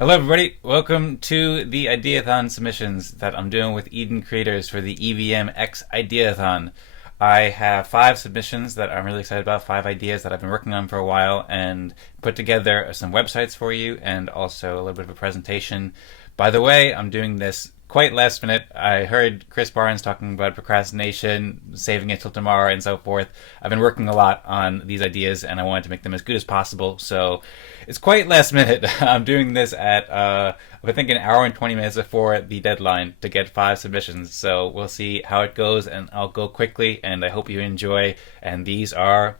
Hello, everybody. Welcome to the Ideathon submissions that I'm doing with Eden creators for the EVM X Ideathon. I have 5 submissions that I'm really excited about, 5 ideas that I've been working on for a while, and put together some websites for you and also a little bit of a presentation. By the way, I'm doing this quite last minute. I heard Chris Barnes talking about procrastination, saving it till tomorrow, and so forth. I've been working a lot on these ideas, and I wanted to make them as good as possible. So it's quite last minute. I'm doing this at I think an hour and 20 minutes before the deadline to get 5 submissions. So we'll see how it goes, and I'll go quickly. And I hope you enjoy. And these are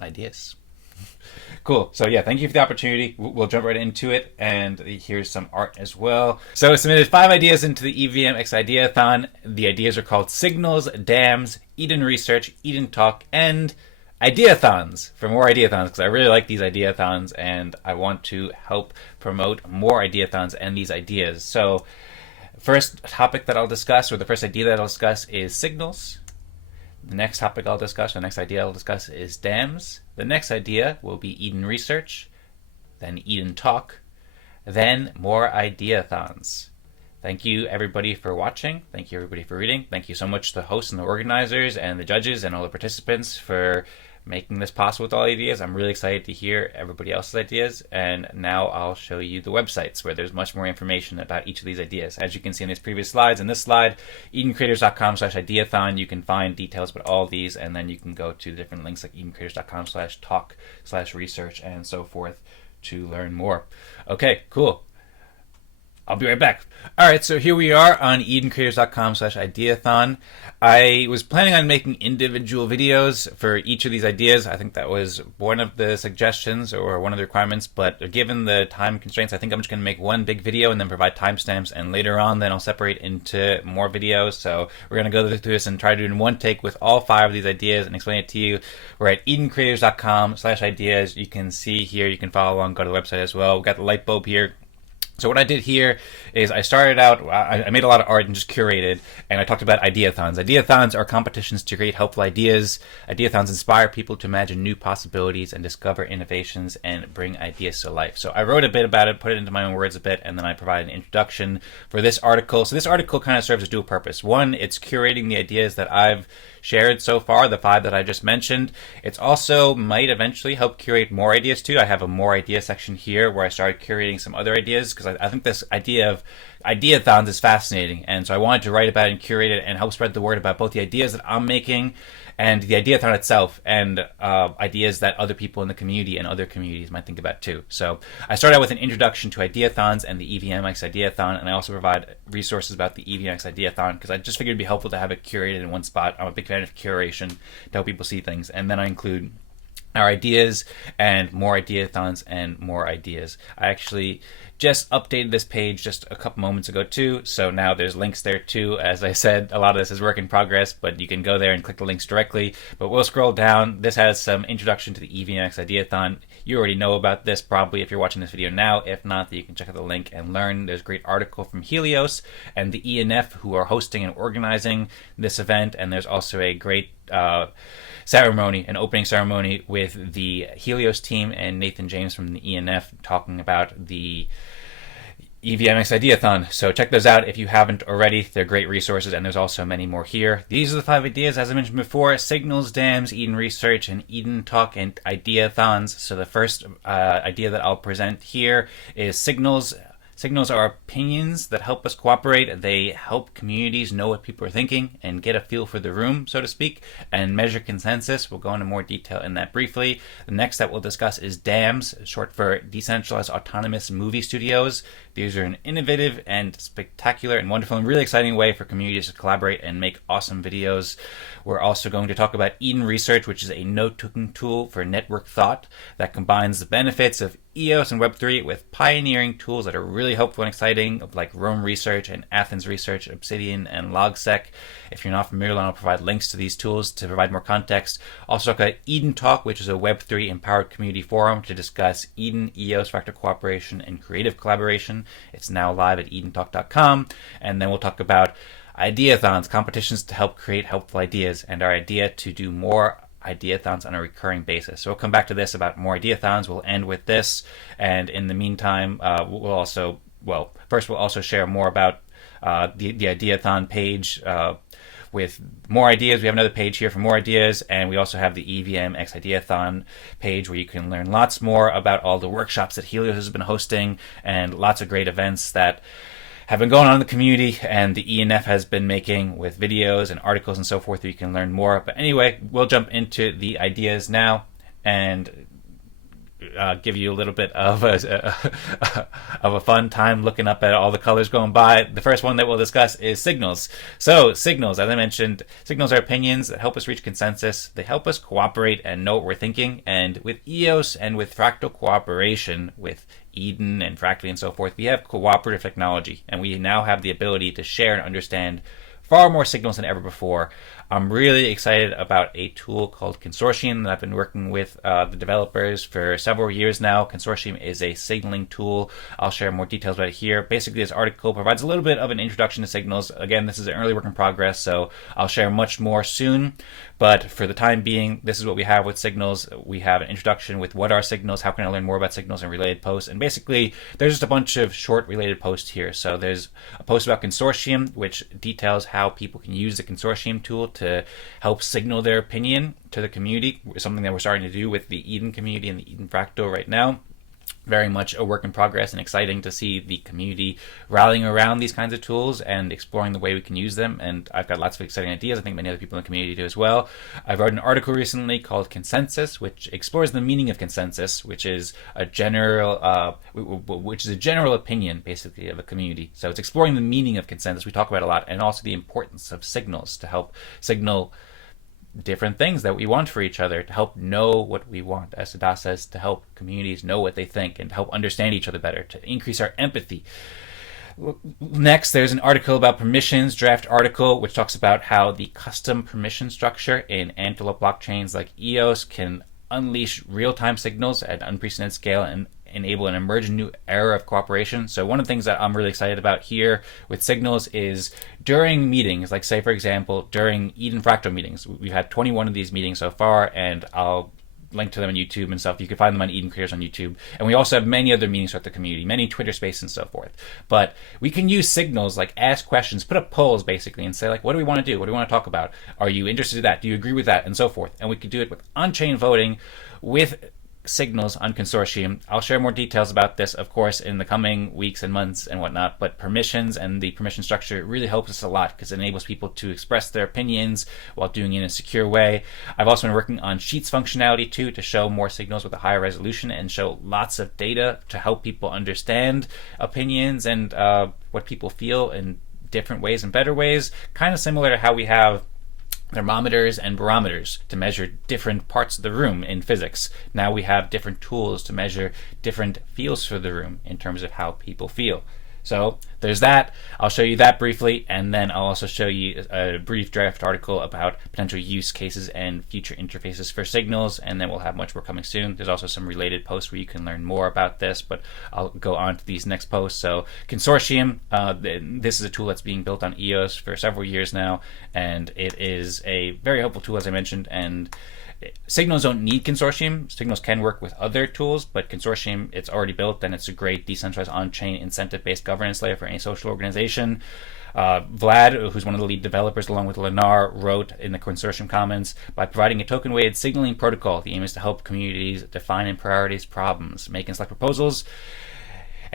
ideas. Cool. So yeah, thank you for the opportunity. We'll jump right into it, and here's some art as well. So I submitted 5 ideas into the EVM X Ideathon. The ideas are called Cignals, Dams, Eden Research, Eden Talk, and Ideathons. For more Ideathons, because I really like these Ideathons, and I want to help promote more Ideathons and these ideas. So first topic that I'll discuss, or the first idea that I'll discuss, is Cignals. The next topic I'll discuss, the next idea I'll discuss, is dams. The next idea will be Eden Research, then Eden Talk, then more Ideathons. Thank you everybody for watching. Thank you everybody for reading. Thank you so much to the hosts and the organizers and the judges and all the participants for making this possible with all ideas. I'm really excited to hear everybody else's ideas, and now I'll show you the websites where there's much more information about each of these ideas. As you can see in these previous slides, in this slide, edencreators.com/ideathon, you can find details about all of these, and then you can go to different links like edencreators.com/talk/research and so forth to learn more. Okay, cool. I'll be right back. Alright, so here we are on edencreators.com/ideathon. I was planning on making individual videos for each of these ideas. I think that was one of the suggestions or one of the requirements, but given the time constraints, I think I'm just going to make one big video and then provide timestamps, and later on then I'll separate into more videos. So we're going to go through this and try to do it in one take with all 5 of these ideas and explain it to you. We're at edencreators.com/ideas. You can see here, you can follow along, go to the website as well. We've got the light bulb here. So what I did here is I started out, I made a lot of art and just curated, and I talked about Ideathons. Ideathons are competitions to create helpful ideas. Ideathons inspire people to imagine new possibilities and discover innovations and bring ideas to life. So I wrote a bit about it, put it into my own words a bit, and then I provided an introduction for this article. So this article kind of serves a dual purpose. One, it's curating the ideas that I've shared so far, the 5 that I just mentioned. It's also might eventually help curate more ideas too. I have a more idea section here where I started curating some other ideas, because I think this idea of Ideathons is fascinating, and so I wanted to write about it and curate it and help spread the word about both the ideas that I'm making and the Ideathon itself, and ideas that other people in the community and other communities might think about too. So I started out with an introduction to Ideathons and the EVMX Ideathon, and I also provide resources about the EVMX Ideathon because I just figured it'd be helpful to have it curated in one spot. I'm a big fan of curation to help people see things, and then I include our ideas and more Ideathons and more ideas. I actually just updated this page just a couple moments ago too, so now there's links there too. As I said, a lot of this is work in progress, but you can go there and click the links directly. But we'll scroll down. This has some introduction to the EVMX Ideathon. You already know about this probably if you're watching this video now. If not, then you can check out the link and learn. There's a great article from Helios and the ENF who are hosting and organizing this event, and there's also a great ceremony, an opening ceremony with the Helios team and Nathan James from the ENF talking about the EVMX Ideathon. So check those out if you haven't already. They're great resources, and there's also many more here. These are the 5 ideas, as I mentioned before: Cignals, Dams, Eden Research, and Eden Talk, and Ideathons. So the first idea that I'll present here is Cignals. Signals are opinions that help us cooperate. They help communities know what people are thinking and get a feel for the room, so to speak, and measure consensus. We'll go into more detail in that briefly. The next that we'll discuss is DAMs, short for Decentralized Autonomous Movie Studios. These are an innovative and spectacular and wonderful and really exciting way for communities to collaborate and make awesome videos. We're also going to talk about Eden Research, which is a note-taking tool for network thought that combines the benefits of EOS and Web3 with pioneering tools that are really helpful and exciting, like Rome Research and Athens Research, Obsidian, and LogSec. If you're not familiar, I'll provide links to these tools to provide more context. Also talk about Eden Talk, which is a Web3 empowered community forum to discuss Eden, EOS, Factor Cooperation, and creative collaboration. It's now live at edentalk.com. And then we'll talk about Ideathons, competitions to help create helpful ideas, and our idea to do more ideathons on a recurring basis. So we'll come back to this about more ideathons. We'll end with this, and in the meantime, we'll also share more about the Ideathon page with more ideas. We have another page here for more ideas, and we also have the EVM X Ideathon page where you can learn lots more about all the workshops that Helios has been hosting and lots of great events that have been going on in the community and the ENF has been making with videos and articles and so forth, where you can learn more. But anyway, we'll jump into the ideas now and give you a little bit of a fun time looking up at all the colors going by. The first one that we'll discuss is signals. So signals, as I mentioned, signals are opinions that help us reach consensus. They help us cooperate and know what we're thinking. And with EOS and with fractal cooperation, with Eden and Fractally and so forth, we have cooperative technology, and we now have the ability to share and understand far more signals than ever before. I'm really excited about a tool called Consortium that I've been working with the developers for several years now. Consortium is a signaling tool. I'll share more details about it here. Basically, this article provides a little bit of an introduction to signals. Again, this is an early work in progress, so I'll share much more soon. But for the time being, this is what we have with signals. We have an introduction with what are signals, how can I learn more about signals, and related posts. And basically, there's just a bunch of short related posts here. So there's a post about Consortium, which details how people can use the Consortium tool to help signal their opinion to the community, something that we're starting to do with the Eden community and the Eden Fractal right now. Very much a work in progress, and exciting to see the community rallying around these kinds of tools and exploring the way we can use them. And I've got lots of exciting ideas. I think many other people in the community do as well. I've wrote an article recently called Consensus, which explores the meaning of consensus, which is a general opinion, basically, of a community. So it's exploring the meaning of consensus. We talk about it a lot, and also the importance of signals to help signal different things that we want for each other, to help know what we want, as Sada says, to help communities know what they think and to help understand each other better, to increase our empathy. Next, there's an article about permissions, draft article, which talks about how the custom permission structure in Antelope blockchains like EOS can unleash real-time signals at unprecedented scale and enable an emerging new era of cooperation. So one of the things that I'm really excited about here with signals is during meetings, like say, for example, during Eden Fractal meetings, we've had 21 of these meetings so far, and I'll link to them on YouTube and stuff. You can find them on Eden Creators on YouTube. And we also have many other meetings throughout the community, many Twitter spaces and so forth. But we can use signals, like ask questions, put up polls basically, and say, like, what do we want to do? What do we want to talk about? Are you interested in that? Do you agree with that? And so forth. And we could do it with on-chain voting with signals on Consortium. I'll share more details about this, of course, in the coming weeks and months and whatnot, but permissions and the permission structure really helps us a lot because it enables people to express their opinions while doing it in a secure way. I've also been working on Sheets functionality too, to show more signals with a higher resolution and show lots of data to help people understand opinions and what people feel in different ways and better ways, kind of similar to how we have thermometers and barometers to measure different parts of the room in physics. Now we have different tools to measure different feels for the room in terms of how people feel. So there's that. I'll show you that briefly, and then I'll also show you a brief draft article about potential use cases and future interfaces for signals, and then we'll have much more coming soon. There's also some related posts where you can learn more about this, but I'll go on to these next posts. So Consortium, this is a tool that's being built on EOS for several years now, and it is a very helpful tool, as I mentioned, and Signals don't need Consortium. Signals can work with other tools, but Consortium, it's already built, and it's a great decentralized on-chain incentive-based governance layer for any social organization. Vlad, who's one of the lead developers, along with Lenar, wrote in the Consortium comments, by providing a token-weighted signaling protocol, the aim is to help communities define and prioritize problems, make and select proposals,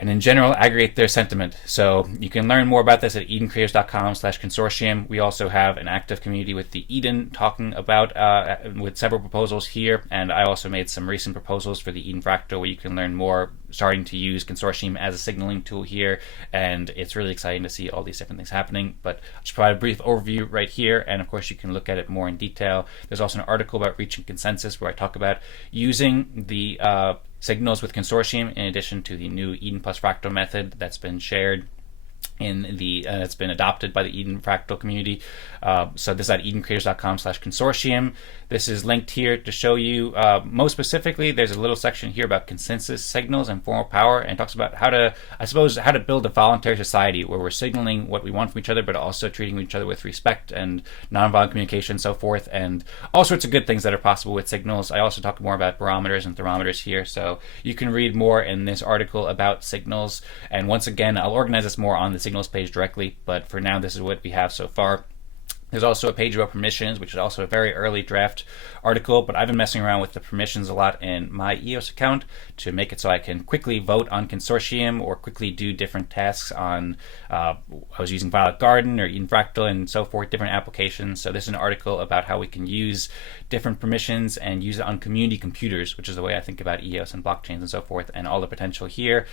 and in general aggregate their sentiment. So you can learn more about this at edencreators.com/consortium. We also have an active community with the Eden talking about with several proposals here, and I also made some recent proposals for the Eden Fractal where you can learn more, starting to use Consortium as a signaling tool here, and it's really exciting to see all these different things happening. But I'll just provide a brief overview right here, and of course you can look at it more in detail. There's also an article about reaching consensus where I talk about using the signals with Consortium in addition to the new Eden plus Fractal method that's been shared in the it's been adopted by the Eden Fractal community. So this is at edencreators.com/consortium. This is linked here to show you most specifically. There's a little section here about consensus signals and formal power, and it talks about how to build a voluntary society where we're signaling what we want from each other, but also treating each other with respect and nonviolent communication and so forth, and all sorts of good things that are possible with signals. I also talk more about barometers and thermometers here, so you can read more in this article about signals. And once again, I'll organize this more on the signals page directly, but for now this is what we have so far. There's also a page about permissions, which is also a very early draft article, but I've been messing around with the permissions a lot in my EOS account to make it so I can quickly vote on Consortium or quickly do different tasks on, I was using Violet Garden or Eden Fractal and so forth, different applications. So this is an article about how we can use different permissions and use it on community computers, which is the way I think about EOS and blockchains and so forth, and all the potential here.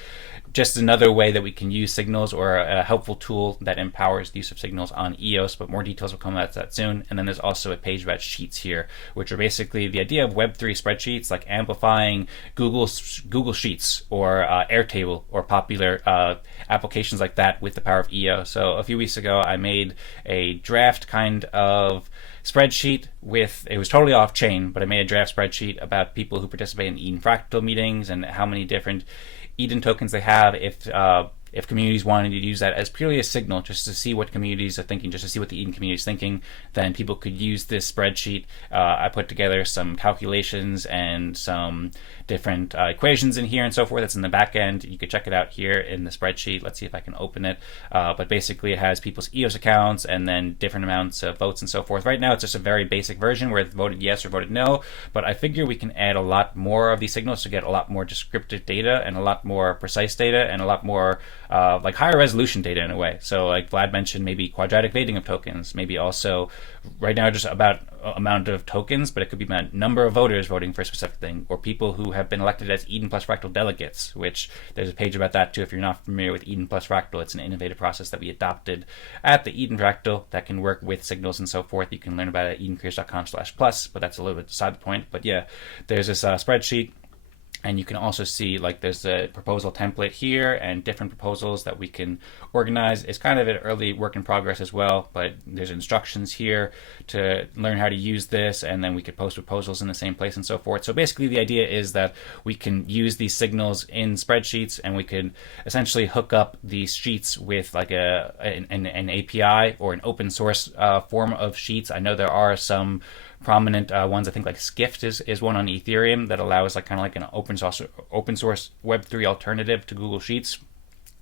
Just another way that we can use signals, or a helpful tool that empowers the use of signals on EOS, but more details will come about that soon. And then there's also a page about sheets here, which are basically the idea of Web3 spreadsheets, like amplifying Google Sheets or Airtable or popular applications like that with the power of EOS. So a few weeks ago, I made a draft kind of spreadsheet with, it was totally off chain, but I made a draft spreadsheet about people who participate in Eden Fractal meetings and how many different Eden tokens they have. If communities wanted to use that as purely a signal, just to see what communities are thinking, just to see what the Eden community is thinking, then people could use this spreadsheet. I put together some calculations and some different equations in here and so forth. That's in the back end. You could check it out here in the spreadsheet. Let's see if I can open it. But basically it has people's EOS accounts and then different amounts of votes and so forth. Right now it's just a very basic version where it's voted yes or voted no, but I figure we can add a lot more of these signals to get a lot more descriptive data and a lot more precise data and a lot more like higher resolution data in a way. So like Vlad mentioned, maybe quadratic weighting of tokens, maybe also right now just about amount of tokens, but it could be about number of voters voting for a specific thing, or people who have been elected as Eden plus Fractal delegates, which there's a page about that too. If you're not familiar with Eden plus Fractal, it's an innovative process that we adopted at the Eden Fractal that can work with signals and so forth. You can learn about it at edencreators.com/plus, but that's a little bit beside the point. But yeah, there's this spreadsheet. And you can also see, like, there's a proposal template here and different proposals that we can organize. It's kind of an early work in progress as well, but there's instructions here to learn how to use this, and then we could post proposals in the same place and so forth. So basically the idea is that we can use these signals in spreadsheets, and we could essentially hook up these sheets with like an API or an open source form of sheets. I know there are some prominent ones. I think like Skift is one on Ethereum that allows like kind of like an open source Web3 alternative to Google Sheets.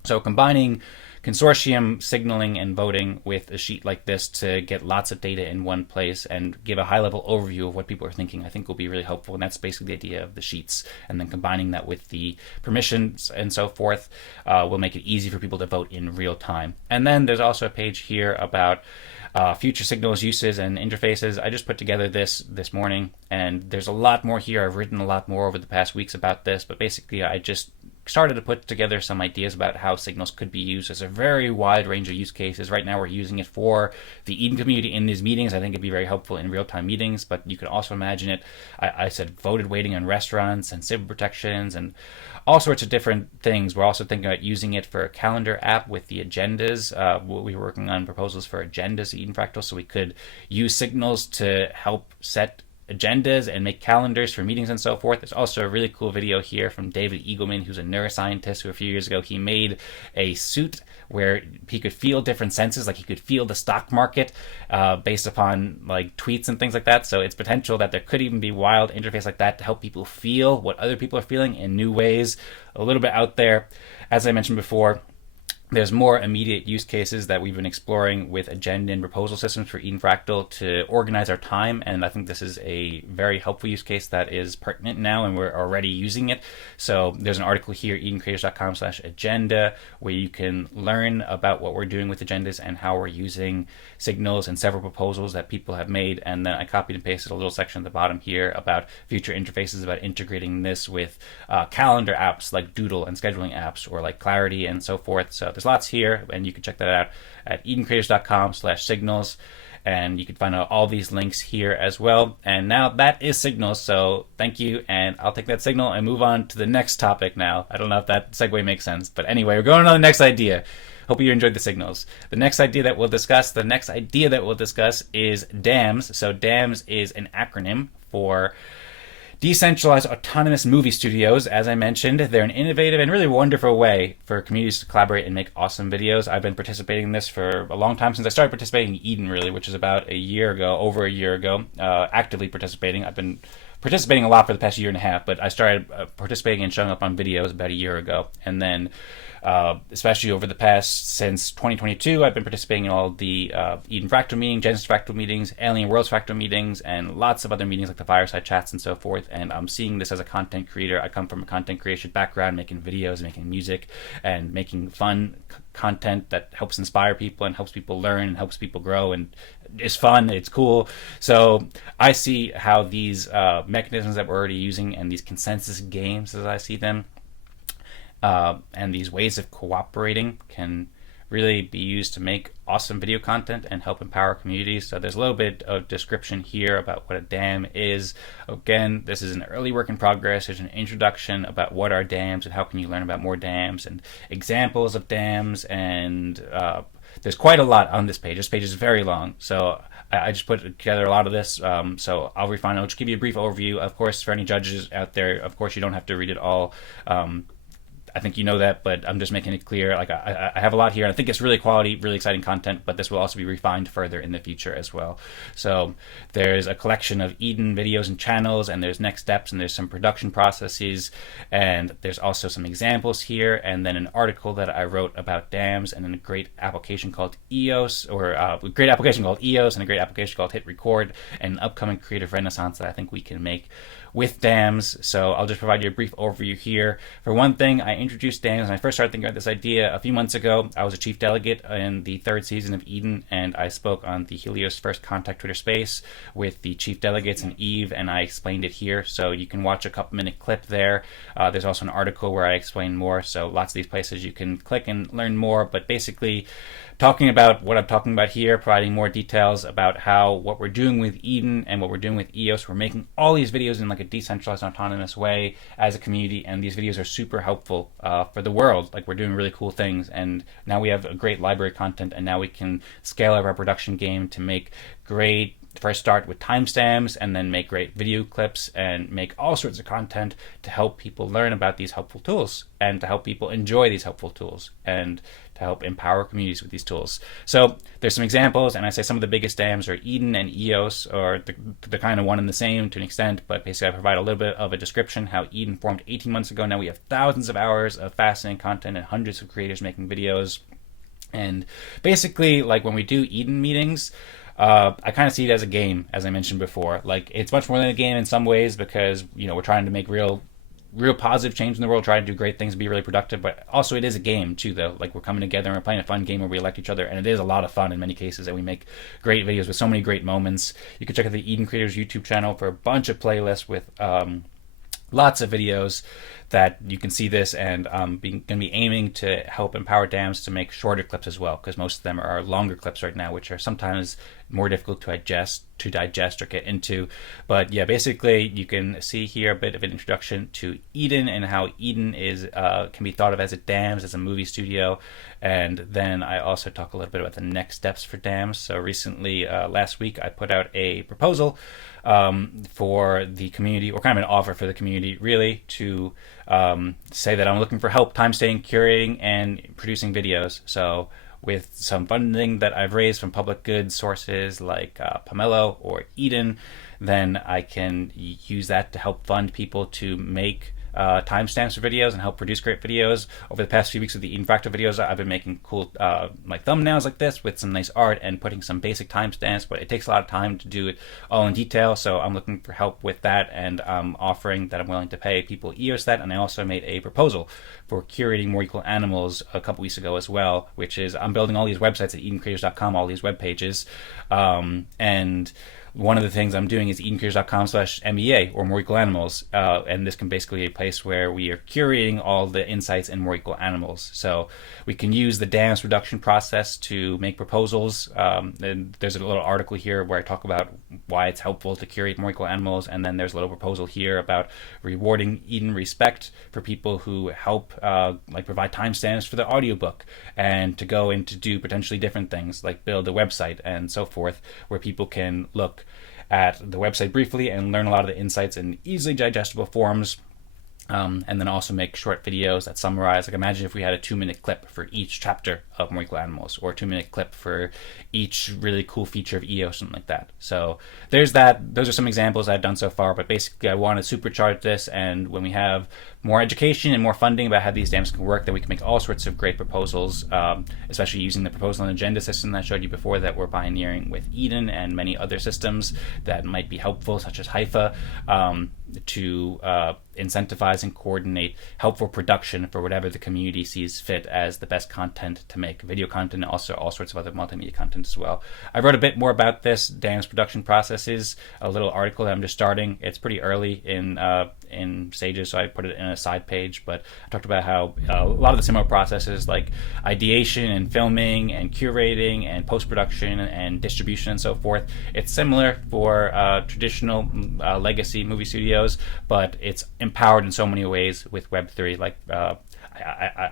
So combining consortium signaling and voting with a sheet like this to get lots of data in one place and give a high level overview of what people are thinking, I think will be really helpful. And that's basically the idea of the sheets. And then combining that with the permissions and so forth will make it easy for people to vote in real time. And then there's also a page here about future signals uses and interfaces. I just put together this morning, and there's a lot more here. I've written a lot more over the past weeks about this, but basically I just started to put together some ideas about how signals could be used. There's a very wide range of use cases. Right now we're using it for the Eden community in these meetings. I think it'd be very helpful in real-time meetings, but you could also imagine it, I said voted waiting on restaurants and civil protections and all sorts of different things. We're also thinking about using it for a calendar app with the agendas. We were working on proposals for agendas at Eden Fractal, so we could use signals to help set agendas and make calendars for meetings and so forth. There's also a really cool video here from David Eagleman, who's a neuroscientist who a few years ago he made a suit where he could feel different senses, like he could feel the stock market based upon like tweets and things like that. So it's potential that there could even be wild interface like that to help people feel what other people are feeling in new ways, a little bit out there. As I mentioned before, there's more immediate use cases that we've been exploring with agenda and proposal systems for Eden Fractal to organize our time, and I think this is a very helpful use case that is pertinent now, and we're already using it. So there's an article here, edencreators.com/agenda, where you can learn about what we're doing with agendas and how we're using signals and several proposals that people have made, and then I copied and pasted a little section at the bottom here about future interfaces, about integrating this with calendar apps like Doodle and scheduling apps or like Clarity and so forth. So there's lots here, and you can check that out at edencreators.com/signals. and you can find out all these links here as well. And now that is Cignals, so thank you, and I'll take that signal and move on to the next topic now. I don't know if that segue makes sense, but anyway, we're going on to the next idea. Hope you enjoyed the Cignals. The next idea that we'll discuss is DAMS. So DAMS is an acronym for Decentralized Autonomous Movie Studios. As I mentioned, they're an innovative and really wonderful way for communities to collaborate and make awesome videos. I've been participating in this for a long time, since I started participating in Eden, really, which is about over a year ago, actively participating. I've been participating a lot for the past year and a half, but I started participating and showing up on videos about a year ago. And then especially over the past, since 2022, I've been participating in all the Eden Fractal meetings, Genesis Fractal meetings, Alien Worlds Fractal meetings, and lots of other meetings like the Fireside Chats and so forth. And I'm seeing this as a content creator. I come from a content creation background, making videos, making music, and making fun content that helps inspire people and helps people learn and helps people grow and is fun, it's cool. So I see how these mechanisms that we're already using and these consensus games, as I see them, and these ways of cooperating can really be used to make awesome video content and help empower communities. So there's a little bit of description here about what a DAM is. Again, this is an early work in progress. There's an introduction about what are DAMs and how can you learn about more DAMs and examples of DAMs, and there's quite a lot on this page. This page is very long, so I just put together a lot of this, so I'll refine it. I'll just give you a brief overview. Of course, for any judges out there, of course, you don't have to read it all. I think you know that, but I'm just making it clear. Like I have a lot here, and I think it's really quality, really exciting content, but this will also be refined further in the future as well. So there's a collection of Eden videos and channels, and there's next steps, and there's some production processes, and there's also some examples here, and then an article that I wrote about DAMs, and then a great application called EOS, or a great application called EOS, and a great application called Hit Record, and an upcoming creative renaissance that I think we can make with DAMs. So I'll just provide you a brief overview here. For one thing, I introduced DAMs, and I first started thinking about this idea a few months ago. I was a chief delegate in the 3rd season of Eden, and I spoke on the Helios First Contact Twitter Space with the chief delegates and Eve, and I explained it here. So you can watch a couple-minute clip there. There's also an article where I explain more, so lots of these places you can click and learn more, but basically talking about what I'm talking about here, providing more details about how what we're doing with Eden and what we're doing with EOS, we're making all these videos in like a decentralized, autonomous way as a community, and these videos are super helpful for the world. Like, we're doing really cool things, and now we have a great library of content, and now we can scale up our production game to make great, first start with timestamps, and then make great video clips and make all sorts of content to help people learn about these helpful tools and to help people enjoy these helpful tools and to help empower communities with these tools. So there's some examples, and I say some of the biggest DAMs are Eden and EOS, or the kind of one and the same to an extent, but basically I provide a little bit of a description how Eden formed 18 months ago. Now we have thousands of hours of fascinating content and hundreds of creators making videos. And basically, like, when we do Eden meetings, I kind of see it as a game, as I mentioned before. Like, it's much more than a game in some ways, because, you know, we're trying to make real positive change in the world, trying to do great things and be really productive, but also it is a game too, though. Like, we're coming together and we're playing a fun game where we elect each other, and it is a lot of fun in many cases, and we make great videos with so many great moments. You can check out the Eden Creators YouTube channel for a bunch of playlists with lots of videos that you can see this, and going to be aiming to help empower DAMs to make shorter clips as well, because most of them are longer clips right now, which are sometimes more difficult to digest or get into. But yeah, basically you can see here a bit of an introduction to Eden and how Eden is can be thought of as a DAMs, as a movie studio. And then I also talk a little bit about the next steps for DAMs. So recently, last week, I put out a proposal for the community, or kind of an offer for the community, really, to say that I'm looking for help time-staying, curating, and producing videos. So with some funding that I've raised from public good sources like Pomelo or Eden, then I can use that to help fund people to make timestamps for videos and help produce great videos. Over the past few weeks with the Eden Fractal videos, I've been making cool like thumbnails like this with some nice art and putting some basic timestamps, but it takes a lot of time to do it all in detail, so I'm looking for help with that, and I'm offering that I'm willing to pay people EOS that. And I also made a proposal for curating more equal animals a couple weeks ago as well, which is I'm building all these websites at EdenCreators.com, all these web pages, and one of the things I'm doing is EdenCreators.com/MEA or More Equal Animals, and this can basically be a place where we are curating all the insights in More Equal Animals. So we can use the dams production process to make proposals. And there's a little article here where I talk about why it's helpful to curate More Equal Animals, and then there's a little proposal here about rewarding Eden Respect for people who help like provide timestamps for the audiobook, and to go in to do potentially different things like build a website and so forth, where people can look at the website briefly and learn a lot of the insights in easily digestible forms. And then also make short videos that summarize. Like imagine if we had a 2-minute clip for each chapter of More Equal Animals, or a 2-minute clip for each really cool feature of EO, something like that. So there's that. Those are some examples I've done so far, but basically I want to supercharge this, and when we have more education and more funding about how these dams can work, then we can make all sorts of great proposals, especially using the proposal and agenda system that I showed you before that we're pioneering with Eden and many other systems that might be helpful, such as Haifa, to incentivize and coordinate helpful production for whatever the community sees fit as the best content to make, video content, and also all sorts of other multimedia content as well. I wrote a bit more about this, dams production processes, a little article that I'm just starting. It's pretty early in stages, so I put it in a side page, but I talked about how a lot of the similar processes like ideation and filming and curating and post-production and distribution and so forth, it's similar for traditional legacy movie studios, but it's empowered in so many ways with Web3, like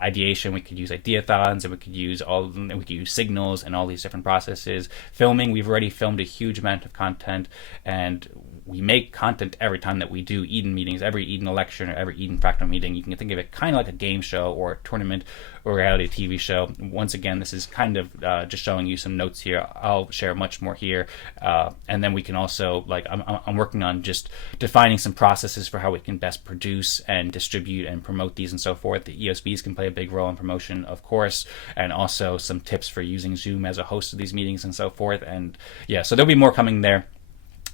ideation. We could use Ideathons, and we could use Cignals and all these different processes. Filming, we've already filmed a huge amount of content, and we make content every time that we do Eden meetings, every Eden election or every Eden fractal meeting. You can think of it kind of like a game show or a tournament or a reality TV show. Once again, this is kind of just showing you some notes here. I'll share much more here. And then we can also, like, I'm working on just defining some processes for how we can best produce and distribute and promote these and so forth. The EOSBs can play a big role in promotion, of course, and also some tips for using Zoom as a host of these meetings and so forth. And yeah, so there'll be more coming there.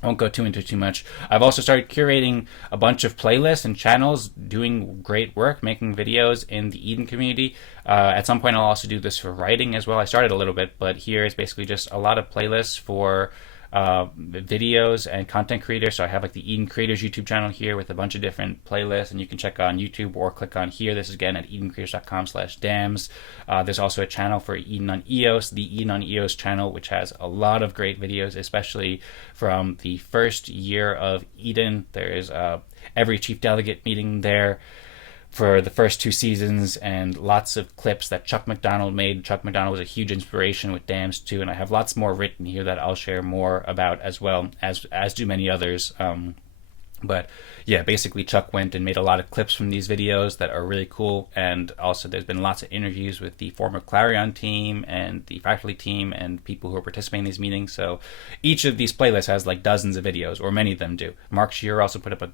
I won't go into too much. I've also started curating a bunch of playlists and channels, doing great work, making videos in the Eden community. At some point, I'll also do this for writing as well. I started a little bit, but here is basically just a lot of playlists for videos and content creators. So I have like the Eden Creators YouTube channel here with a bunch of different playlists, and you can check on YouTube or click on here. This is again at EdenCreators.com/dams. There's also a channel for Eden on EOS, the Eden on EOS channel, which has a lot of great videos, especially from the first year of Eden. There is every chief delegate meeting there for the first 2 seasons, and lots of clips that Chuck McDonald made. Chuck McDonald was a huge inspiration with dams too, and I have lots more written here that I'll share more about as well, as do many others. But yeah, basically Chuck went and made a lot of clips from these videos that are really cool, and also there's been lots of interviews with the former Clarion team and the faculty team and people who are participating in these meetings. So each of these playlists has like dozens of videos, or many of them do. Mark Shearer also put up a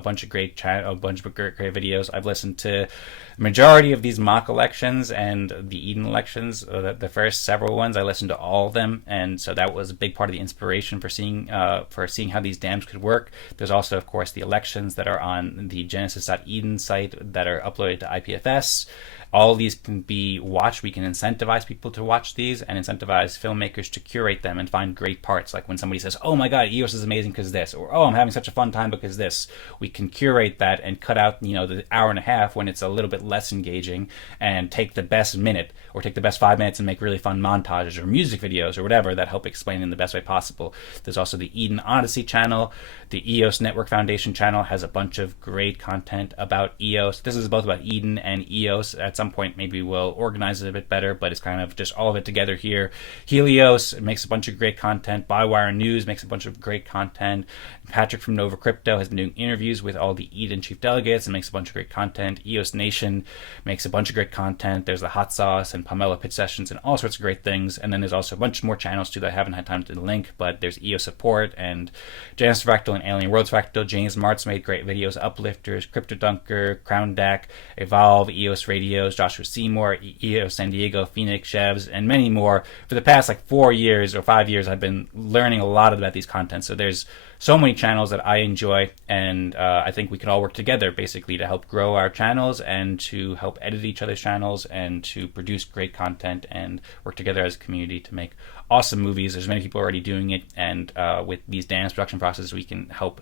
bunch of great videos. I've listened to the majority of these mock elections and the Eden elections, the first several ones. I listened to all of them, and so that was a big part of the inspiration for seeing how these dams could work. There's also, of course, the elections that are on the Genesis.Eden site that are uploaded to IPFS. All these can be watched. We can incentivize people to watch these and incentivize filmmakers to curate them and find great parts. Like when somebody says, oh my God, EOS is amazing because this, or oh, I'm having such a fun time because this. We can curate that and cut out, the hour and a half when it's a little bit less engaging, and take the best minute or take the best 5 minutes and make really fun montages or music videos or whatever that help explain in the best way possible. There's also the Eden Odyssey channel. The EOS Network Foundation channel has a bunch of great content about EOS. This is both about Eden and EOS. At some point, maybe we'll organize it a bit better, but it's kind of just all of it together here. Helios makes a bunch of great content. Bywire News makes a bunch of great content. Patrick from Nova Crypto has been doing interviews with all the Eden chief delegates and makes a bunch of great content. EOS Nation makes a bunch of great content. There's the Hot Sauce and Pamela pitch sessions and all sorts of great things. And then there's also a bunch more channels too that I haven't had time to link, but there's EOS Support and Janus Fractal and Alien Worlds Fractal. James Martz made great videos. Uplifters, Crypto Dunker, Crown Deck, Evolve, EOS Radio, EOS, Joshua Seymour, EOS San Diego, Phoenix, Chevs, and many more. For the past like 4 years or 5 years, I've been learning a lot about these contents. So there's so many channels that I enjoy, and I think we can all work together basically to help grow our channels and to help edit each other's channels and to produce great content and work together as a community to make awesome movies. There's many people already doing it, and with these dance production processes, we can help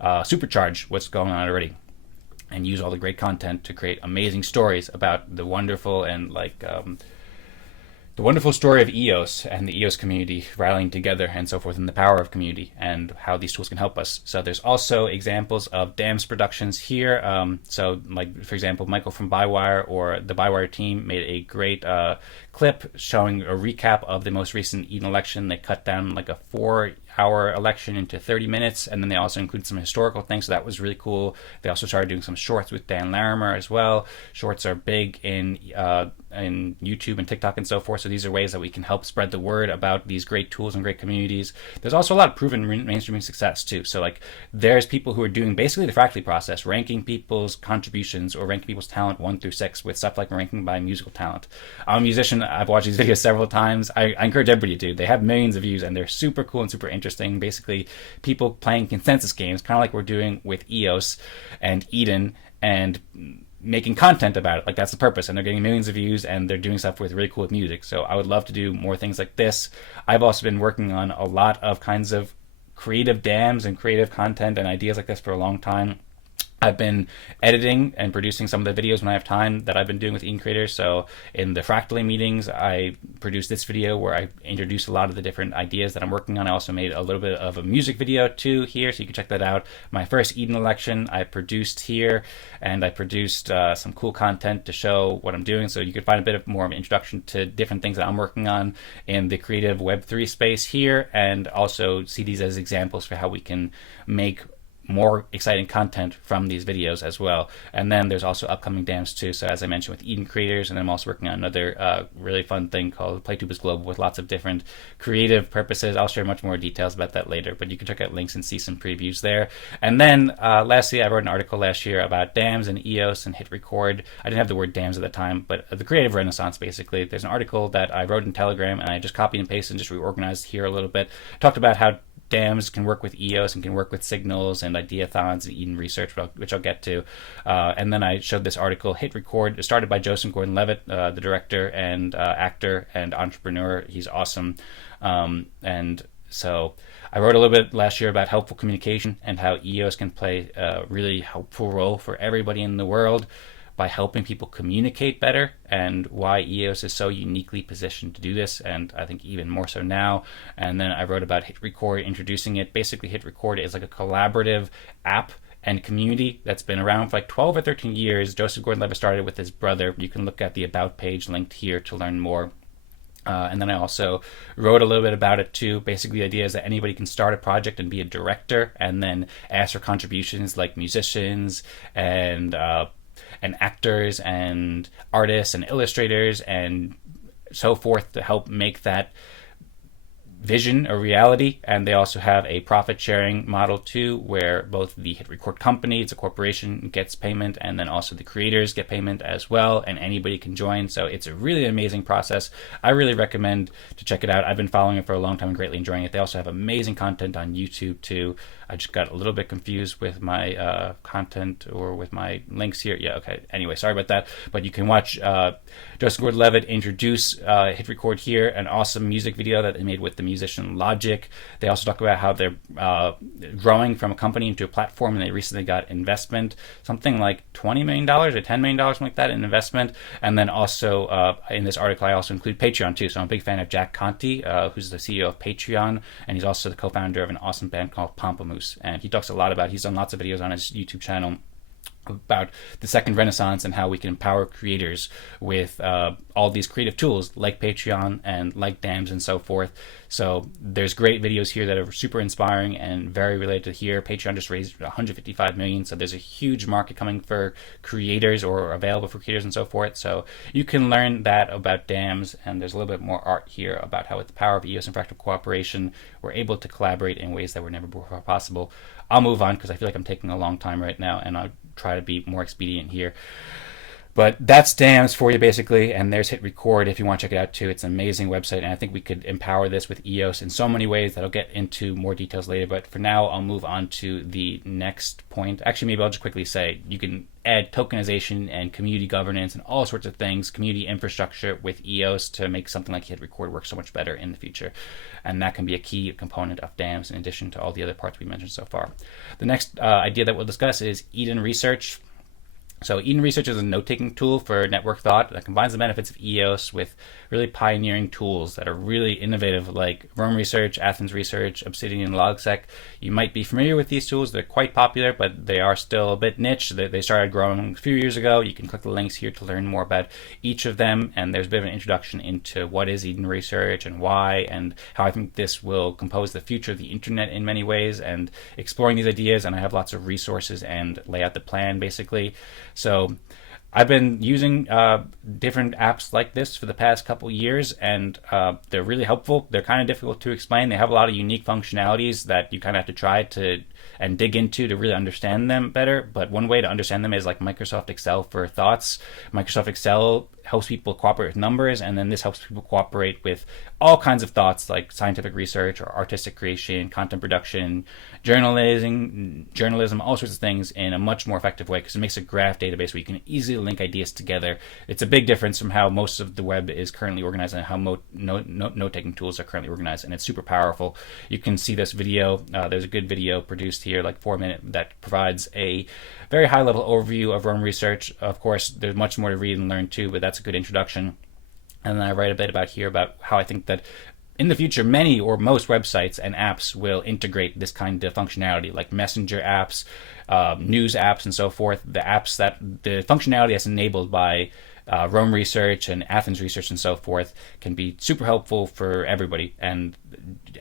supercharge what's going on already and use all the great content to create amazing stories about the wonderful and the wonderful story of EOS and the EOS community rallying together and so forth, and the power of community and how these tools can help us. So there's also examples of DAMS productions here. So like, for example, Michael from Bywire or the Bywire team made a great clip showing a recap of the most recent Eden election. They cut down like a 4-hour election into 30 minutes, and then they also included some historical things, so that was really cool. They also started doing some shorts with Dan Larimer as well. Shorts are big in YouTube and TikTok and so forth, so these are ways that we can help spread the word about these great tools and great communities. There's also a lot of proven mainstreaming success too. So like, there's people who are doing basically the Fractally process, ranking people's contributions or ranking people's talent 1 through 6 with stuff like ranking by musical talent. I'm a musician. I've watched these videos several times. I encourage everybody to. They have millions of views and they're super cool and super interesting. Basically, people playing consensus games, kind of like we're doing with EOS and Eden, and making content about it. Like, that's the purpose, and they're getting millions of views, and they're doing stuff with really cool music. So I would love to do more things like this. I've also been working on a lot of kinds of creative dams and creative content and ideas like this for a long time. I've been editing and producing some of the videos when I have time that I've been doing with Eden Creators. So in the Fractally meetings, I produced this video where I introduced a lot of the different ideas that I'm working on. I also made a little bit of a music video too here, so you can check that out. My first Eden election I produced here, and I produced some cool content to show what I'm doing. So you can find a bit of more of an introduction to different things that I'm working on in the creative Web3 space here, and also see these as examples for how we can make more exciting content from these videos as well. And then there's also upcoming dams too. So as I mentioned with Eden Creators, and then I'm also working on another really fun thing called PlayTube is Global with lots of different creative purposes. I'll share much more details about that later, but you can check out links and see some previews there. And then lastly, I wrote an article last year about dams and EOS and hit record. I didn't have the word dams at the time, but the creative renaissance basically. There's an article that I wrote in Telegram, and I just copied and pasted and just reorganized here a little bit. Talked about how dams can work with EOS and can work with Cignals and Ideathons and Eden Research, which I'll get to. And then I showed this article, Hit Record, started by Joseph Gordon-Levitt, the director and actor and entrepreneur. He's awesome. And so I wrote a little bit last year about helpful communication and how EOS can play a really helpful role for everybody in the world by helping people communicate better, and why EOS is so uniquely positioned to do this, and I think even more so now. And then I wrote about Hit Record, introducing it. Basically, Hit Record is like a collaborative app and community that's been around for like 12 or 13 years. Joseph Gordon-Levitt started with his brother. You can look at the About page linked here to learn more. And then I also wrote a little bit about it too. Basically, the idea is that anybody can start a project and be a director, and then ask for contributions like musicians and actors and artists and illustrators and so forth to help make that vision a reality. And they also have a profit sharing model too, where both the Hit Record company, it's a corporation, gets payment, and then also the creators get payment as well, and anybody can join. So it's a really amazing process. I really recommend to check it out. I've been following it for a long time and greatly enjoying it. They also have amazing content on YouTube too. I just got a little bit confused with my content or with my links here. Yeah, okay. Anyway, sorry about that. But you can watch Joseph Gordon-Levitt introduce Hit Record here, an awesome music video that they made with the musician Logic. They also talk about how they're growing from a company into a platform, and they recently got investment, something like $20 million or $10 million, something like that in investment. And then also in this article, I also include Patreon too. So I'm a big fan of Jack Conte, who's the CEO of Patreon, and he's also the co-founder of an awesome band called Pamplemousse. And he talks a lot about, he's done lots of videos on his YouTube channel about the second renaissance and how we can empower creators with all these creative tools like Patreon and like dams and so forth. So there's great videos here that are super inspiring and very related to here. Patreon just raised 155 million, so there's a huge market coming for creators or available for creators and so forth. So you can learn that about dams, and there's a little bit more art here about how with the power of EOS and fractal cooperation, we're able to collaborate in ways that were never before possible. I'll move on because I feel like I'm taking a long time right now, and I'll try to be more expedient here. But that's Dams for you, basically, and there's Hit Record if you want to check it out too. It's an amazing website, and I think we could empower this with EOS in so many ways that I'll get into more details later. But for now, I'll move on to the next point. Actually, maybe I'll just quickly say you can add tokenization and community governance and all sorts of things, community infrastructure with EOS to make something like Hit Record work so much better in the future. And that can be a key component of Dams in addition to all the other parts we mentioned so far. The next idea that we'll discuss is Eden Research. So Eden Research is a note-taking tool for network thought that combines the benefits of EOS with really pioneering tools that are really innovative, like Rome Research, Athens Research, Obsidian, Logsec. You might be familiar with these tools. They're quite popular, but they are still a bit niche. They started growing a few years ago. You can click the links here to learn more about each of them, and there's a bit of an introduction into what is Eden Research and why, and how I think this will compose the future of the internet in many ways, and exploring these ideas. And I have lots of resources and lay out the plan, basically. So I've been using different apps like this for the past couple years, and they're really helpful. They're kind of difficult to explain. They have a lot of unique functionalities that you kind of have to try to and dig into to really understand them better. But one way to understand them is like Microsoft Excel for thoughts. Microsoft Excel helps people cooperate with numbers, and then this helps people cooperate with all kinds of thoughts like scientific research or artistic creation, content production, journalism, all sorts of things in a much more effective way, because it makes a graph database where you can easily link ideas together. It's a big difference from how most of the web is currently organized and how note-taking tools are currently organized, and it's super powerful. You can see this video. There's a good video produced here, like 4 minutes, that provides a very high-level overview of Rome Research. Of course, there's much more to read and learn too, but that's a good introduction. And then I write a bit about here about how I think that in the future, many or most websites and apps will integrate this kind of functionality, like messenger apps, news apps, and so forth. The apps that the functionality that's enabled by Rome Research and Athens Research and so forth can be super helpful for everybody. And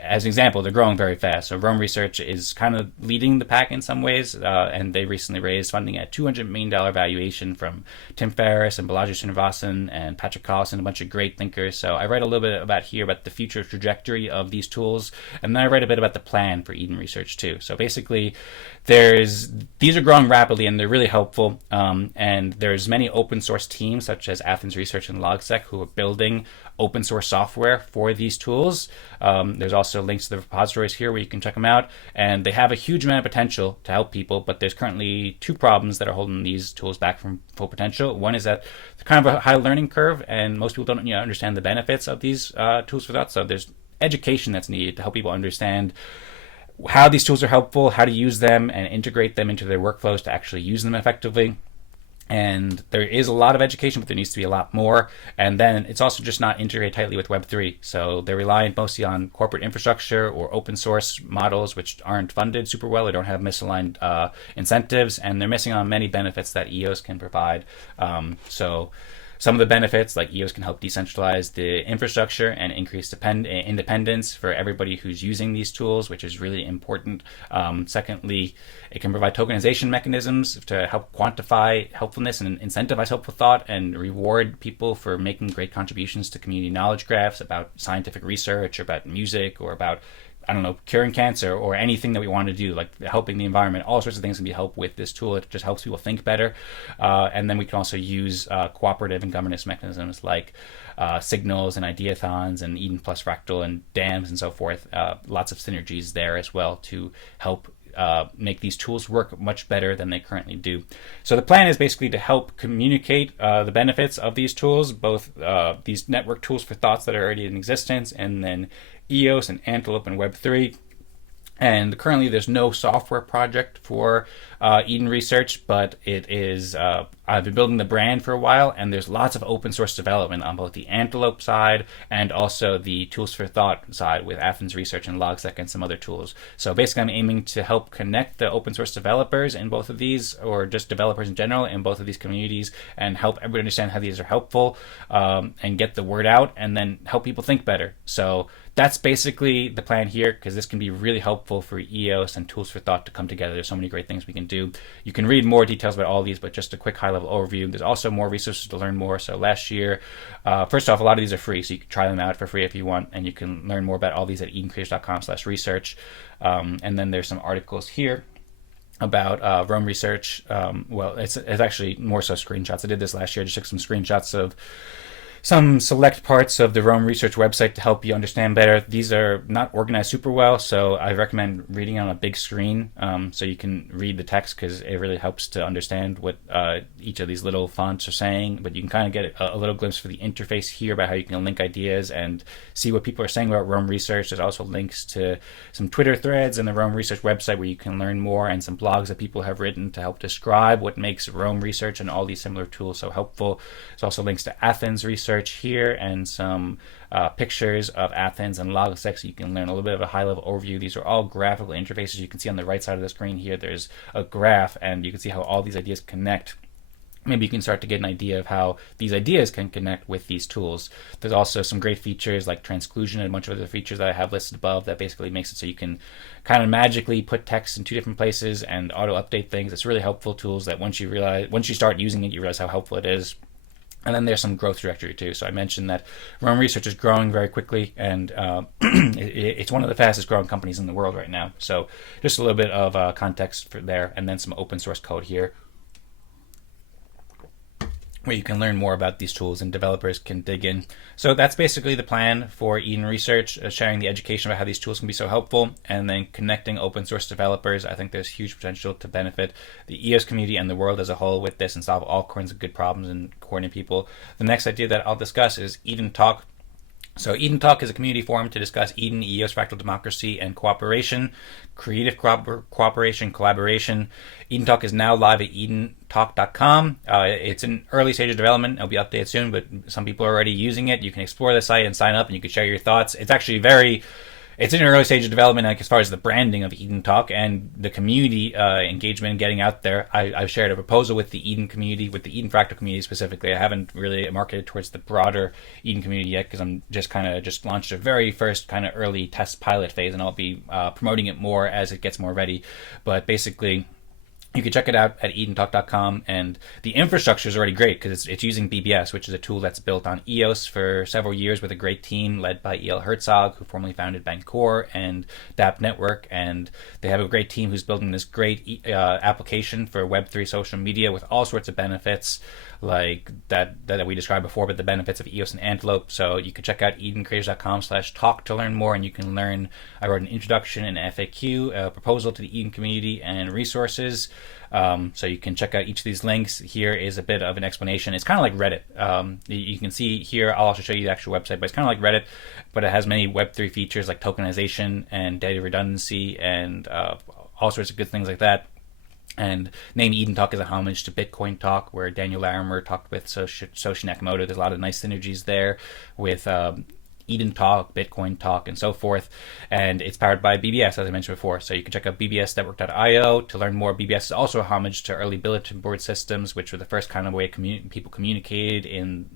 as an example, they're growing very fast. So Rome Research is kind of leading the pack in some ways, and they recently raised funding at $200 million valuation from Tim Ferriss and Balaji Srinivasan and Patrick Collison, a bunch of great thinkers. So I write a little bit about here about the future trajectory of these tools, and then I write a bit about the plan for Eden Research too. So basically, these are growing rapidly and they're really helpful, and there's many open source teams such as Athens Research and Logsec who are building open source software for these tools. There's also links to the repositories here where you can check them out, and they have a huge amount of potential to help people, but there's currently two problems that are holding these tools back from full potential. One is that they're kind of a high learning curve, and most people don't understand the benefits of these tools for that. So there's education that's needed to help people understand how these tools are helpful, how to use them, and integrate them into their workflows to actually use them effectively. And there is a lot of education, but there needs to be a lot more. And then it's also just not integrated tightly with Web3. So they're reliant mostly on corporate infrastructure or open source models, which aren't funded super well or don't have misaligned incentives. And they're missing on many benefits that EOS can provide. So some of the benefits, like EOS can help decentralize the infrastructure and increase independence for everybody who's using these tools, which is really important. Secondly, it can provide tokenization mechanisms to help quantify helpfulness and incentivize helpful thought and reward people for making great contributions to community knowledge graphs about scientific research or about music or about, I don't know, curing cancer or anything that we want to do, like helping the environment. All sorts of things can be helped with this tool. It just helps people think better. And then we can also use cooperative and governance mechanisms like Cignals and Ideathons and Eden plus Fractal and Dams and so forth. Lots of synergies there as well to help make these tools work much better than they currently do. So the plan is basically to help communicate the benefits of these tools, both these network tools for thoughts that are already in existence, and then EOS and Antelope and Web3. And currently there's no software project for Eden Research, but it is, I've been building the brand for a while, and there's lots of open source development on both the Antelope side and also the Tools for Thought side with Athens Research and Logsec and some other tools. So basically I'm aiming to help connect the open source developers in both of these, or just developers in general in both of these communities, and help everybody understand how these are helpful, and get the word out, and then help people think better. So that's basically the plan here, because this can be really helpful for EOS and Tools for Thought to come together. There's so many great things we can do. You can read more details about all these, but just a quick high-level overview. There's also more resources to learn more. So last year, first off, a lot of these are free, so you can try them out for free if you want, and you can learn more about all these at edencreators.com/research. And then there's some articles here about Rome research. Well, it's actually more so screenshots. I did this last year. I just took some screenshots of some select parts of the Rome Research website to help you understand better. These are not organized super well, so I recommend reading on a big screen so you can read the text, because it really helps to understand what each of these little fonts are saying. But you can kind of get a little glimpse for the interface here about how you can link ideas and see what people are saying about Rome Research. There's also links to some Twitter threads and the Rome Research website where you can learn more, and some blogs that people have written to help describe what makes Rome Research and all these similar tools so helpful. There's also links to Athens Research here, and some pictures of Athens and Logosec, so you can learn a little bit of a high-level overview. These are all graphical interfaces. You can see on the right side of the screen here, there's a graph, and you can see how all these ideas connect. Maybe you can start to get an idea of how these ideas can connect with these tools. There's also some great features like transclusion and a bunch of other features that I have listed above that basically makes it so you can kind of magically put text in two different places and auto-update things. It's really helpful tools that once you start using it, you realize how helpful it is. And then there's some growth trajectory too. So I mentioned that Rome Research is growing very quickly, and it's one of the fastest growing companies in the world right now. So just a little bit of context for there, and then some open source code here, where you can learn more about these tools and developers can dig in. So that's basically the plan for Eden Research, sharing the education about how these tools can be so helpful, and then connecting open source developers. I think there's huge potential to benefit the EOS community and the world as a whole with this, and solve all kinds of good problems and coordinate people. The next idea that I'll discuss is Eden Talk. So Eden Talk is a community forum to discuss Eden, EOS, fractal democracy, and cooperation, creative cooperation, collaboration. Eden Talk is now live at edentalk.com. It's in early stage of development. It'll be updated soon, but some people are already using it. You can explore the site and sign up, and you can share your thoughts. It's actually it's in an early stage of development, like as far as the branding of Eden Talk and the community engagement and getting out there. I've shared a proposal with the Eden community, with the Eden Fractal community specifically. I haven't really marketed towards the broader Eden community yet, because I'm just launched a very first kind of early test pilot phase, and I'll be promoting it more as it gets more ready. But basically, you can check it out at edentalk.com, and the infrastructure is already great because it's using BBS, which is a tool that's built on EOS for several years with a great team led by E.L. Herzog, who formerly founded Bancor and DAP Network, and they have a great team who's building this great application for Web3 social media with all sorts of benefits like that we described before, but the benefits of EOS and Antelope. So you can check out edencreators.com/talk to learn more, and you can learn. I wrote an introduction and FAQ, a proposal to the Eden community, and resources. So you can check out each of these links. Here is a bit of an explanation. It's kind of like Reddit. You can see here, I'll also show you the actual website, but it's kind of like Reddit, but it has many Web3 features like tokenization and data redundancy and all sorts of good things like that. And name Eden Talk is a homage to Bitcoin Talk, where Daniel Larimer talked with Satoshi Nakamoto. There's a lot of nice synergies there with Eden Talk, Bitcoin Talk, and so forth. And it's powered by BBS, as I mentioned before. So you can check out bbsnetwork.io to learn more. BBS is also a homage to early bulletin board systems, which were the first kind of way people communicated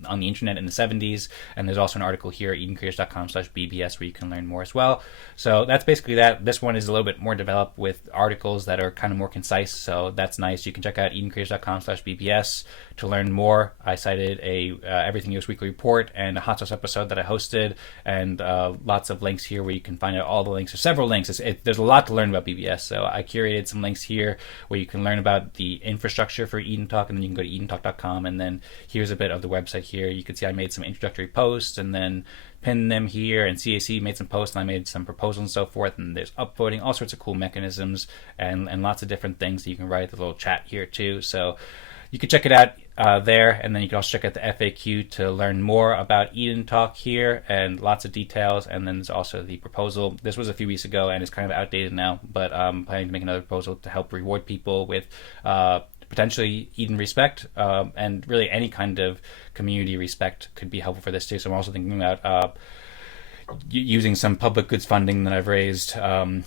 on the internet in the 70s. And there's also an article here at edencreators.com/BBS where you can learn more as well. So that's basically that. This one is a little bit more developed with articles that are kind of more concise. So that's nice. You can check out edencreators.com/BBS to learn more. I cited a Everything EOS Weekly Report and a Hot Sauce episode that I hosted, and lots of links here where you can find out all the links. There's several links. There's a lot to learn about BBS, so I curated some links here where you can learn about the infrastructure for Eden Talk, and then you can go to edentalk.com, and then here's a bit of the website here. You can see I made some introductory posts and then pinned them here, and CAC made some posts, and I made some proposals and so forth, and there's upvoting, all sorts of cool mechanisms, and lots of different things that you can write. There's a little chat here too, so you can check it out there, and then you can also check out the FAQ to learn more about Eden Talk here, and lots of details. And then there's also the proposal. This was a few weeks ago, and it's kind of outdated now, but I'm planning to make another proposal to help reward people with potentially Eden respect, and really any kind of community respect could be helpful for this too. So I'm also thinking about using some public goods funding that I've raised from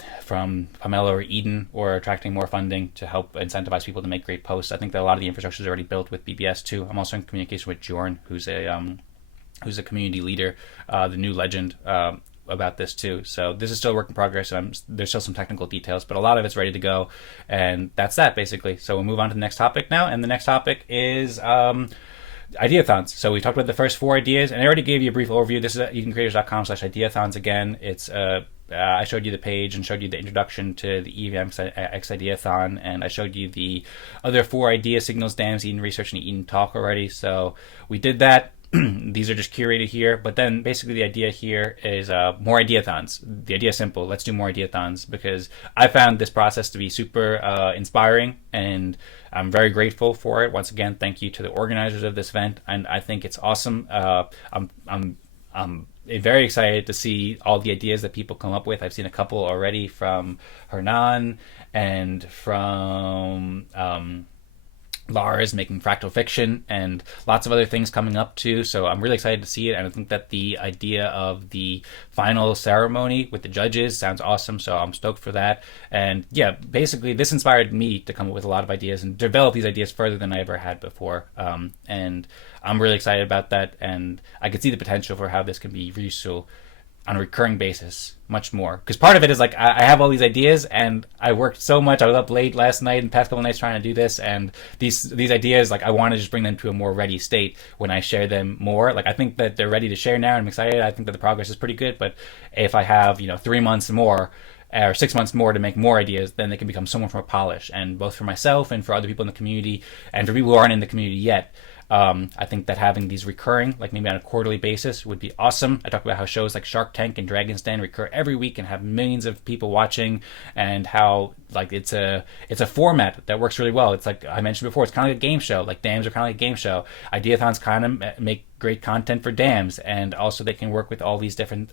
Pomelo or Eden, or attracting more funding to help incentivize people to make great posts. I think that a lot of the infrastructure is already built with BBS too. I'm also in communication with Jorn, who's a community leader, the new legend, about this too. So this is still a work in progress, and there's still some technical details, but a lot of it's ready to go. And that's that basically. So we'll move on to the next topic now, and the next topic is Ideathons. So we talked about the first 4 ideas, and I already gave you a brief overview. This is at edencreators.com/ideathons. Again, it's I showed you the page and showed you the introduction to the EVMX Ideathon, and I showed you the other 4 idea signals, dams, Eden research, and Eden talk already. So we did that. These are just curated here, but then basically the idea here is more Ideathons. The idea is simple. Let's do more Ideathons, because I found this process to be super inspiring, and I'm very grateful for it. Once again, thank you to the organizers of this event, and I think it's awesome. I'm very excited to see all the ideas that people come up with. I've seen a couple already from Hernan and from Lars making fractal fiction, and lots of other things coming up too. So I'm really excited to see it, and I think that the idea of the final ceremony with the judges sounds awesome. So I'm stoked for that. And yeah, basically this inspired me to come up with a lot of ideas and develop these ideas further than I ever had before. And I'm really excited about that, and I could see the potential for how this can be useful on a recurring basis much more, because part of it is like I have all these ideas, and I worked so much. I was up late last night and past couple nights trying to do this, and these ideas, like I want to just bring them to a more ready state when I share them more. Like I think that they're ready to share now, and I'm excited. I think that the progress is pretty good, but if I have 3 months more or 6 months more to make more ideas, then they can become so much more polished, and both for myself and for other people in the community, and for people who aren't in the community yet. I think that having these recurring, like maybe on a quarterly basis, would be awesome. I talked about how shows like Shark Tank and Dragon's Den recur every week and have millions of people watching, and how like it's a format that works really well. It's like I mentioned before, it's kind of like a game show. Like dams are kind of like a game show. Ideathons kind of make great content for dams, and also they can work with all these different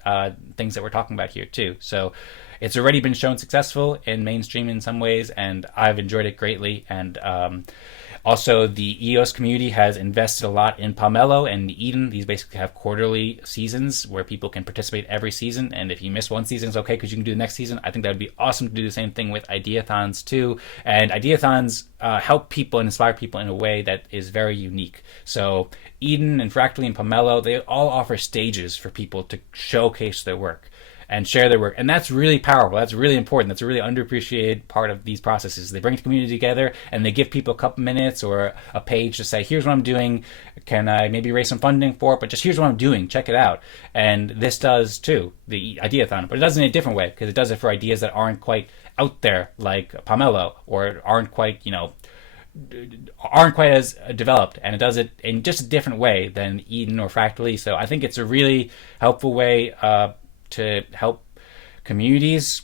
things that we're talking about here too. So it's already been shown successful in mainstream in some ways, and I've enjoyed it greatly. And also, the EOS community has invested a lot in Pomelo and Eden. These basically have quarterly seasons where people can participate every season, and if you miss one season, it's okay because you can do the next season. I think that would be awesome to do the same thing with Ideathons too. And Ideathons help people and inspire people in a way that is very unique. So Eden and Fractally and Pomelo, they all offer stages for people to showcase their work and share their work. And that's really powerful. That's really important. That's a really underappreciated part of these processes. They bring the community together, and they give people a couple minutes or a page to say, here's what I'm doing. Can I maybe raise some funding for it? But just here's what I'm doing. Check it out. And this does too, the Ideathon. But it does it in a different way, because it does it for ideas that aren't quite out there, like Pomelo, or aren't quite as developed, and it does it in just a different way than Eden or Fractally. So I think it's a really helpful way to help communities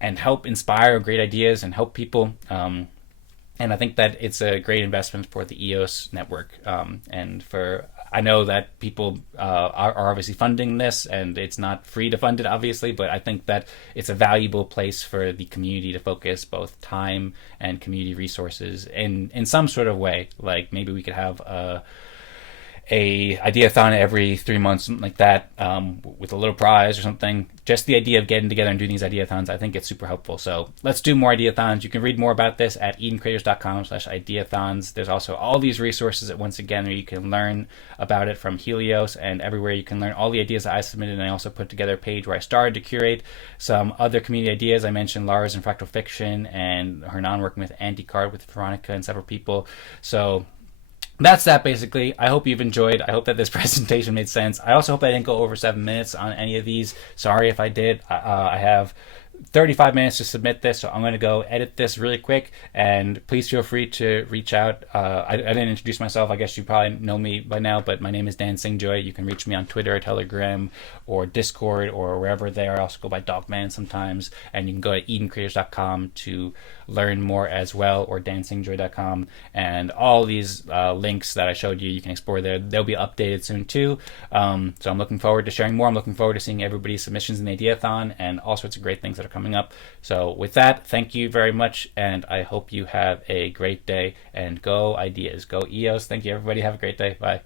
and help inspire great ideas and help people. And I think that it's a great investment for the EOS network. And I know that people are obviously funding this, and it's not free to fund it, obviously, but I think that it's a valuable place for the community to focus both time and community resources in some sort of way. Like maybe we could have a Ideathon every 3 months, something like that, with a little prize or something. Just the idea of getting together and doing these Ideathons, I think it's super helpful. So let's do more Ideathons. You can read more about this at edencreators.com/Ideathons. There's also all these resources that, once again, where you can learn about it from Helios, and everywhere you can learn all the ideas that I submitted. And I also put together a page where I started to curate some other community ideas. I mentioned Lars and Fractal Fiction, and Hernan working with Anti-Card with Veronica and several people. So that's that basically. I hope you've enjoyed. I hope that this presentation made sense. I also hope I didn't go over 7 minutes on any of these. Sorry if I did. I have 35 minutes to submit this, so I'm going to go edit this really quick, and please feel free to reach out. I didn't introduce myself. I guess you probably know me by now, but my name is Dan Singjoy. You can reach me on Twitter or Telegram or Discord or wherever they are. I also go by Dogman sometimes, and you can go to edencreators.com to learn more as well, or dansingjoy.com, and all these links that I showed you, you can explore there. They'll be updated soon too. So I'm looking forward to sharing more. I'm looking forward to seeing everybody's submissions in the Ideathon and all sorts of great things that are coming up. So with that, thank you very much, and I hope you have a great day, and go ideas, go EOS. Thank you everybody. Have a great day. Bye.